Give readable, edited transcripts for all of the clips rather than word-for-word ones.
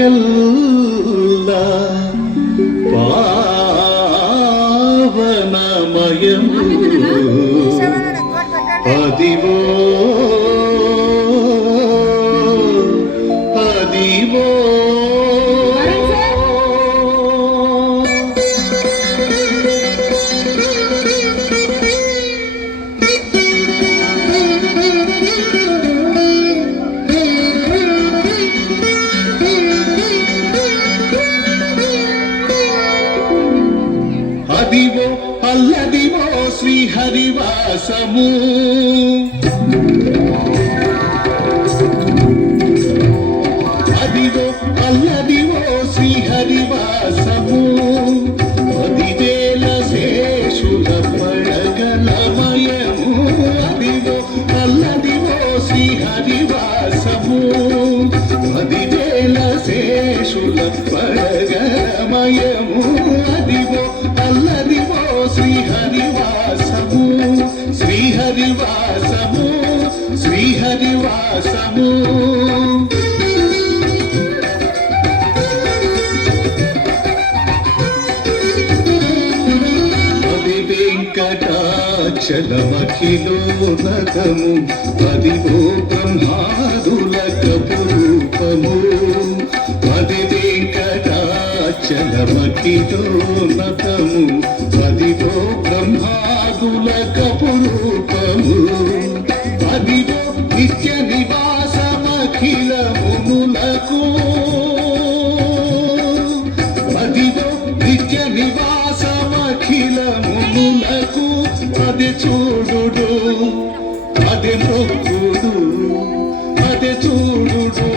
లకెల్లా పావనమయము అదివో అదివో అదివో అల్లదివో శ్రీహరివాసము అదివో అల్లదివో శ్రీహరివాసము పదివేల శేషుల పడగలమయము అదివో అల్లదివో శ్రీహరివాసము పదివేల శేషుల పడగలమయము అదివో అల్లదివో శ్రీహరివాసము శ్రీహరివాసము శ్రీహరివాసము అది వెంకటాచలమఖిలోనతము అదివో బ్రహ్మాదులకపురూపము అది వెంకటాచలమఖిలోనతము అదివో బ్రహ్మాదులకపురూపము అదివో నిత్య నివాసమఖిల మునులకు అదివో నిత్య నివాసమఖిల మునులకు అది చూడు అది నొక్కుడు అది చూడు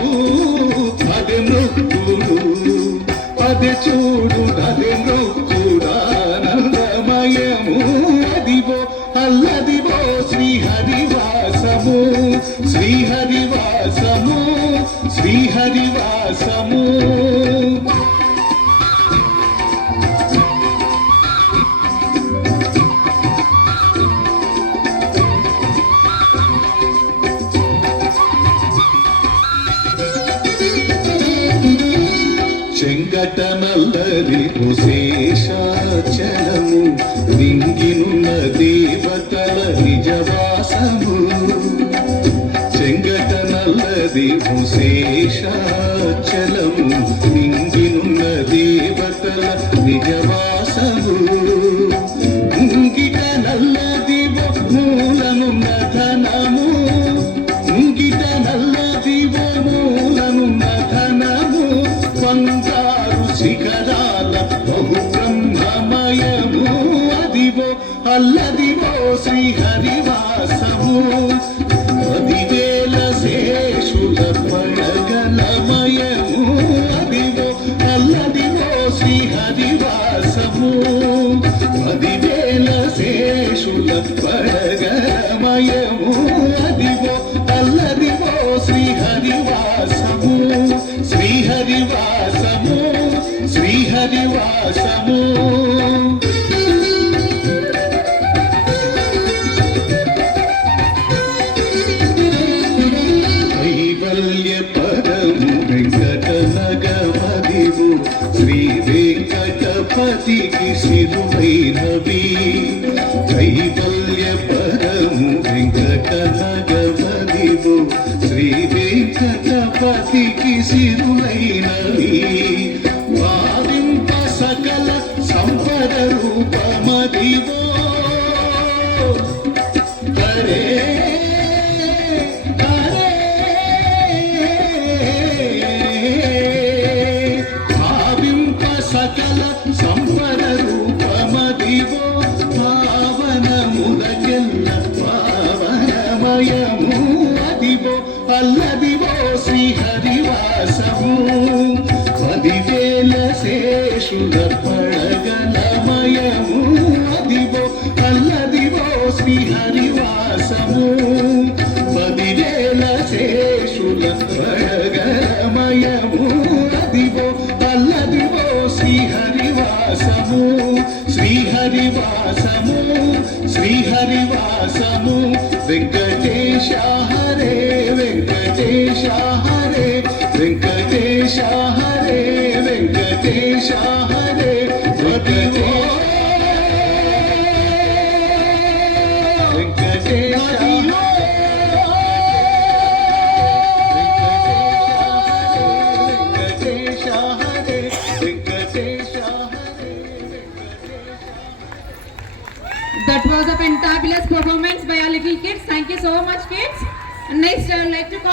అది నొక్కుడు అది చూడు అది నొక్కుడానందమయము అదివో అల్లదివో శ్రీహరివాసము శ్రీహరివాసము శ్రీహరివాసము చెంగటనల్లది శేషాచలము నింగినున్న దేవతల నిజవాసము చెంగటనల్లది శేషాచలము నింగినున్న దేవతల నిజవాసము ముంగిట నల్లదివో మూలనున్న ధనము ముంగిట నల్లదివో మూలనున్న ధనము బంగారు శిఖరాల బహు బ్రహ్మమయము అదివో అల్లదివో శ్రీహరివాసము పదివేల శేషుల పడగలమయము అదివో అల్లదివో శ్రీహరివాసము పదివేల శేషుల పడగలమయము అదివో అల్లదివో శ్రీహరివాసము శ్రీహరివాసము శ్రీహరివాసము కైవల్య పరము వెంకటనగమదివు శ్రీ వెంకటపతికి సిరువైనవి కైవల్య పరము వెంకటనగమదివు శ్రీ వెంకటపతికి సిరువైనవి భావింప సకల సంపద రూపమదివో హరే భావింప సకల సంపద రూపమదివో పావనములకెల్ల పావనమయము అదివో అల్లదివో శ్రీహరివాసము పదివేల శేషుల పడగలమయము అదివో అల్లదివో శ్రీహరివాసము పదివేల శేషుల పడగలమయము Adivo Alladivo శ్రీహరివాసము శ్రీహరివాసము శ్రీహరివాసము Venkatesha Hare Venkatesha Hare Venkatesha Hare Venkatesha Hare That was a fantabulous performance by our little kids. Thank you so much, kids. Next, I would like to call